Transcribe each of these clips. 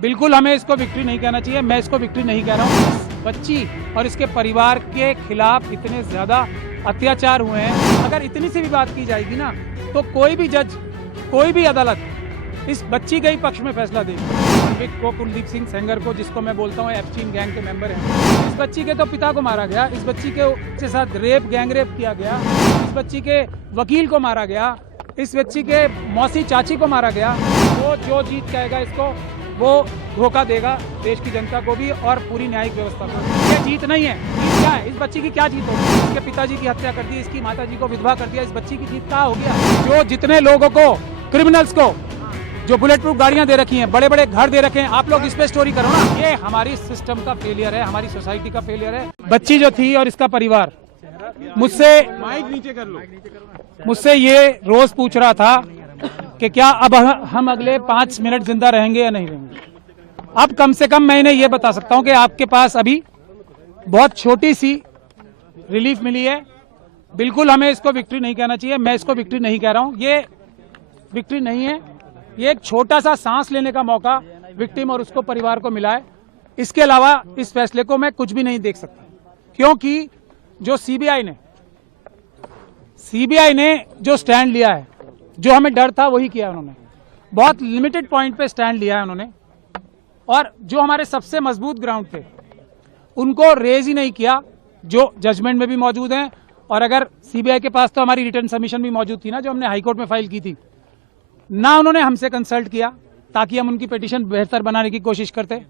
बिल्कुल हमें इसको विक्ट्री नहीं कहना चाहिए। मैं इसको विक्ट्री नहीं कह रहा हूँ। बच्ची और इसके परिवार के खिलाफ इतने ज्यादा अत्याचार हुए हैं, अगर इतनी सी भी बात की जाएगी ना तो कोई भी जज, कोई भी अदालत इस बच्ची के ही पक्ष में फैसला देगी। कॉन्विक्ट को, कुलदीप सिंह सेंगर को, जिसको मैं बोलता हूँ एप्स्टीन गैंग के मेंबर हैं, इस बच्ची के तो पिता को मारा गया, इस बच्ची के साथ गैंग रेप किया गया, इस बच्ची के वकील को मारा गया, इस बच्ची के मौसी चाची को मारा गया। वो जो जीत कहेगा इसको, वो धोखा देगा देश की जनता को भी और पूरी न्यायिक व्यवस्था को। ये जीत नहीं है। जीत क्या है? इस बच्ची की क्या जीत होगी? इसके पिताजी की हत्या कर दी, इसकी माताजी को विधवा कर दिया, इस बच्ची की जीत क्या हो गया? जो जितने लोगों को, क्रिमिनल्स को जो बुलेट प्रूफ गाड़ियां दे रखी हैं, बड़े बड़े घर दे रखे हैं, आप लोग इस पे स्टोरी करो ना। ये हमारी सिस्टम का फेलियर है, हमारी सोसाइटी का फेलियर है। बच्ची जो थी और इसका परिवार मुझसे ये रोज पूछ रहा था कि क्या अब हम अगले 5 मिनट जिंदा रहेंगे या नहीं रहेंगे। अब कम से कम मैं इन्हें ये बता सकता हूं कि आपके पास अभी बहुत छोटी सी रिलीफ मिली है। बिल्कुल हमें इसको विक्ट्री नहीं कहना चाहिए। मैं इसको विक्ट्री नहीं कह रहा हूं। ये विक्ट्री नहीं है, ये एक छोटा सा सांस लेने का मौका विक्टिम और उसको परिवार को मिला है। इसके अलावा इस फैसले को मैं कुछ भी नहीं देख सकता, क्योंकि जो सीबीआई ने जो स्टैंड लिया है, जो हमें डर था वही किया उन्होंने। बहुत लिमिटेड पॉइंट पे स्टैंड लिया है उन्होंने, और जो हमारे सबसे मजबूत ग्राउंड थे उनको रेज ही नहीं किया, जो जजमेंट में भी मौजूद हैं। और अगर सीबीआई के पास तो हमारी रिटर्न सबमिशन भी मौजूद थी ना, जो हमने हाईकोर्ट में फाइल की थी, ना उन्होंने हमसे कंसल्ट किया ताकि हम उनकी पिटीशन बेहतर बनाने की कोशिश करते,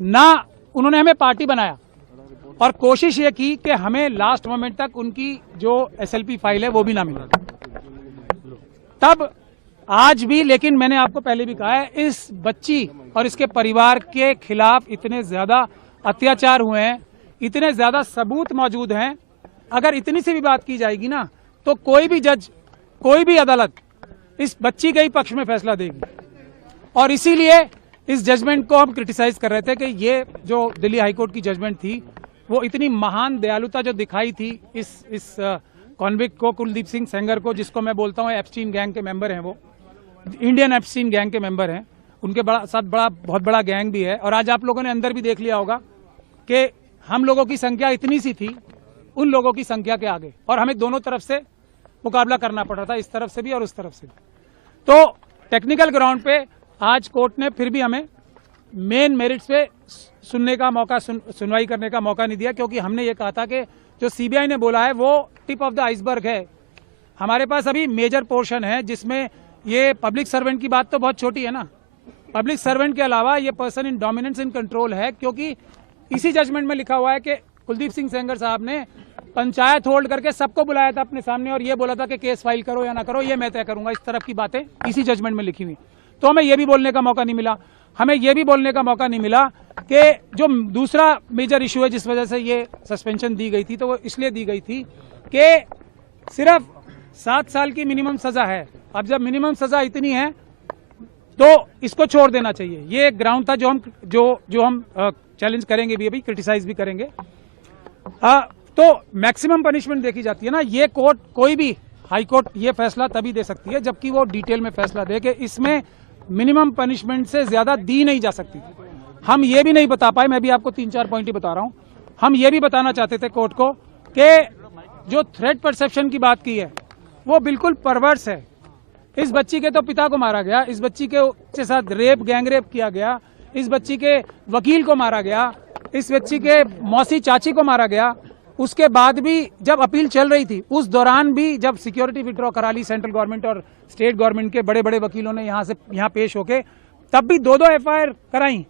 ना उन्होंने हमें पार्टी बनाया, और कोशिश ये की कि हमें लास्ट मोमेंट तक उनकी जो एसएलपी फाइल है वो भी ना मिले। तब आज भी, लेकिन मैंने आपको पहले भी कहा है, इस बच्ची और इसके परिवार के खिलाफ इतने ज्यादा अत्याचार हुए हैं, इतने ज्यादा सबूत मौजूद हैं, अगर इतनी सी भी बात की जाएगी ना तो कोई भी जज, कोई भी अदालत इस बच्ची के ही पक्ष में फैसला देगी। और इसीलिए इस जजमेंट को हम क्रिटिसाइज कर रहे थे कि ये जो दिल्ली हाईकोर्ट की जजमेंट थी वो इतनी महान दयालुता जो दिखाई थी इस कॉन्विक्ट को, कुलदीप सिंह सेंगर को, जिसको मैं बोलता हूँ एप्स्टीन गैंग के मेंबर हैं, वो इंडियन एप्स्टीन गैंग के मेंबर हैं, उनके साथ बहुत बड़ा गैंग भी है। और आज आप लोगों ने अंदर भी देख लिया होगा कि हम लोगों की संख्या इतनी सी थी उन लोगों की संख्या के आगे, और हमें दोनों तरफ से मुकाबला करना पड़ रहा था, इस तरफ से भी और उस तरफ से भी। तो टेक्निकल ग्राउंड पे आज कोर्ट ने फिर भी हमें मेन मेरिट्स पे सुनने का मौका, सुनवाई करने का मौका नहीं दिया, क्योंकि हमने ये कहा था कि जो सीबीआई ने बोला है वो टिप ऑफ द आइसबर्ग है। हमारे पास अभी मेजर पोर्शन है जिसमें ये पब्लिक सर्वेंट की बात तो बहुत छोटी है ना, पब्लिक सर्वेंट के अलावा ये person in dominance in control है, क्योंकि इसी जजमेंट में लिखा हुआ है कि कुलदीप सिंह सेंगर साहब ने पंचायत होल्ड करके सबको बुलाया था अपने सामने और ये बोला था कि केस फाइल करो या ना करो ये मैं तय करूंगा। इस तरफ की बातें इसी जजमेंट में लिखी हुई। तो हमें ये भी बोलने का मौका नहीं मिला, हमें ये भी बोलने का मौका नहीं मिला कि जो दूसरा मेजर इशू है जिस वजह से ये सस्पेंशन दी गई थी, तो वो इसलिए दी गई थी कि सिर्फ 7 साल की मिनिमम सजा है। अब जब मिनिमम सजा इतनी है तो इसको छोड़ देना चाहिए। ये एक ग्राउंड था जो हम चैलेंज करेंगे भी, अभी क्रिटिसाइज भी करेंगे। तो मैक्सिमम पनिशमेंट देखी जाती है ना, ये कोर्ट, कोई भी हाई कोर्ट ये फैसला तभी दे सकती है जबकि वो डिटेल में फैसला दे कि इसमें मिनिमम पनिशमेंट से ज्यादा दी नहीं जा सकती। हम ये भी नहीं बता पाए, मैं भी आपको 3-4 पॉइंट ही बता रहा हूं। हम ये भी बताना चाहते थे कोर्ट को कि जो थ्रेट परसेप्शन की बात की है वो बिल्कुल परवर्स है। इस बच्ची के तो पिता को मारा गया, इस बच्ची के साथ गैंग रेप किया गया, इस बच्ची के वकील को मारा गया, इस बच्ची के मौसी चाची को मारा गया। उसके बाद भी जब अपील चल रही थी उस दौरान भी जब सिक्योरिटी विड्रॉ करा ली सेंट्रल गवर्नमेंट और स्टेट गवर्नमेंट के बड़े बड़े वकीलों ने यहाँ पेश होके, तब भी 2-2 एफआईआर कराई।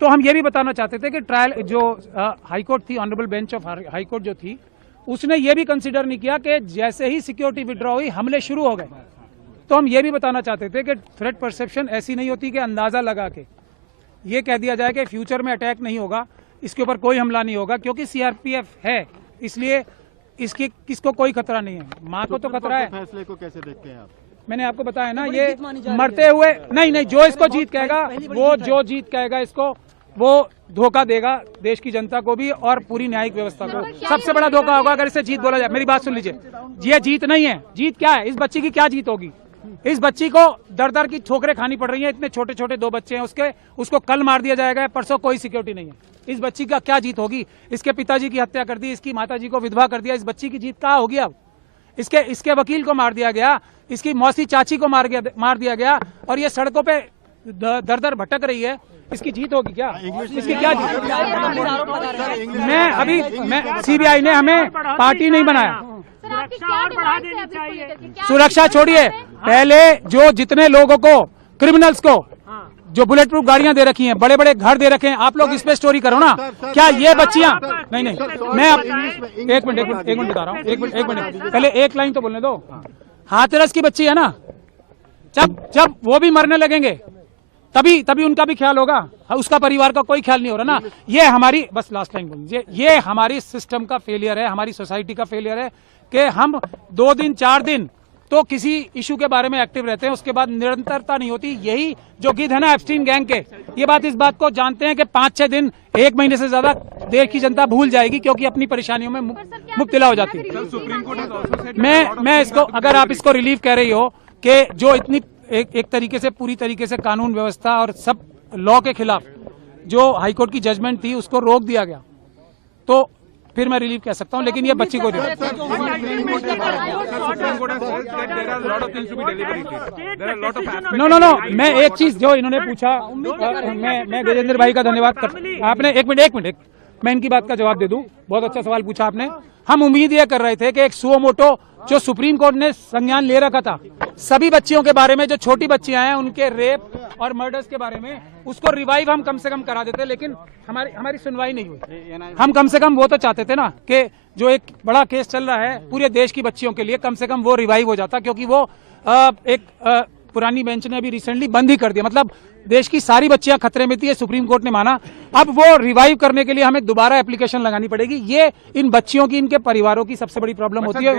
तो हम ये भी बताना चाहते थे कि ट्रायल जो हाईकोर्ट थी, ऑनरेबल बेंच ऑफ हाईकोर्ट जो थी, उसने ये भी कंसिडर नहीं किया कि जैसे ही सिक्योरिटी विड्रॉ हुई हमले शुरू हो गए। तो हम ये भी बताना चाहते थे कि थ्रेट परसेप्शन ऐसी नहीं होती कि अंदाजा लगा के ये कह दिया जाए कि फ्यूचर में अटैक नहीं होगा, इसके ऊपर कोई हमला नहीं होगा, क्योंकि सीआरपीएफ है इसलिए किसको कोई खतरा नहीं है। माँ को तो खतरा है। फैसले को कैसे देखते हैं आप? मैंने आपको बताया ना, ये मरते हुए नहीं, जो इसको जीत कहेगा, वो जो जीत कहेगा इसको, वो धोखा देगा देश की जनता को भी और पूरी न्यायिक व्यवस्था को। सबसे बड़ा धोखा होगा अगर इसे जीत बोला जाए। मेरी बात सुन लीजिए, ये जीत नहीं है। जीत क्या है? इस बच्ची की क्या जीत होगी? इस बच्ची को दर दर की ठोकरें खानी पड़ रही हैं, इतने छोटे छोटे 2 बच्चे हैं उसको कल मार दिया जाएगा, परसों कोई सिक्योरिटी नहीं है। इस बच्ची का क्या जीत होगी? इसके पिताजी की हत्या कर दी, इसकी माताजी को विधवा कर दिया, इस बच्ची की जीत कहाँ होगी अब? इसके वकील को मार दिया गया, इसकी मौसी चाची को मार दिया गया, और ये सड़कों पे दर दर भटक रही है। इसकी जीत होगी क्या? इसकी क्या जीत? मैं सीबीआई ने हमें पार्टी नहीं बनाया। सुरक्षा छोड़िए, पहले जो जितने लोगों को, क्रिमिनल्स को जो बुलेट प्रूफ गाड़ियां दे रखी हैं, बड़े बड़े घर दे रखे हैं, आप लोग इस पे स्टोरी करो ना। क्या ये बच्चियां? नहीं, मैं एक मिनट बता रहा हूँ, एक मिनट पहले एक लाइन तो बोलने दो। हाथरस की बच्ची है ना, जब वो भी मरने लगेंगे तभी उनका भी ख्याल होगा, उसका परिवार का कोई ख्याल नहीं हो रहा ना। ये हमारी, बस लास्ट लाइन बोलिए, ये हमारी सिस्टम का फेलियर है, हमारी सोसाइटी का फेलियर है कि हम 2 दिन 4 दिन तो किसी इशू के बारे में एक्टिव रहते हैं, उसके बाद निरंतरता नहीं होती। यही जो गिद्ध है ना एप्स्टीन गैंग के, ये इस बात को जानते हैं कि 5-6 दिन, 1 महीने से ज्यादा देश की जनता भूल जाएगी, क्योंकि अपनी परेशानियों में मुब्तला हो जाती है। मैं इसको, अगर आप इसको रिलीफ कह रही हो कि जो इतनी एक तरीके से, पूरी तरीके से कानून व्यवस्था और सब लॉ के खिलाफ जो हाईकोर्ट की जजमेंट थी उसको रोक दिया गया, तो फिर मैं रिलीफ कह सकता हूं, लेकिन ये बच्ची को नो, मैं एक चीज जो इन्होंने पूछा, मैं गजेंद्र भाई का धन्यवाद कर, आपने एक मिनट मैं इनकी बात का जवाब दे दूं। बहुत अच्छा सवाल पूछा आपने। हम उम्मीद ये कर रहे थे कि एक सुओ मोटो जो सुप्रीम कोर्ट ने संज्ञान ले रखा था सभी बच्चियों के बारे में, जो छोटी बच्चियां हैं उनके रेप और मर्डर्स के बारे में, उसको रिवाइव हम कम से कम करा देते, लेकिन हमारी सुनवाई नहीं हुई। हम कम से कम वो तो चाहते थे ना कि जो एक बड़ा केस चल रहा है पूरे देश की बच्चियों के लिए, कम से कम वो रिवाइव हो जाता, क्योंकि वो पुरानी बेंच ने अभी रिसेंटली बंद ही कर दिया। मतलब देश की सारी बच्चियां खतरे में थी, ये सुप्रीम कोर्ट ने माना। अब वो रिवाइव करने के लिए हमें दोबारा एप्लीकेशन लगानी पड़ेगी। ये इन बच्चियों की, इनके परिवारों की सबसे बड़ी प्रॉब्लम होती है।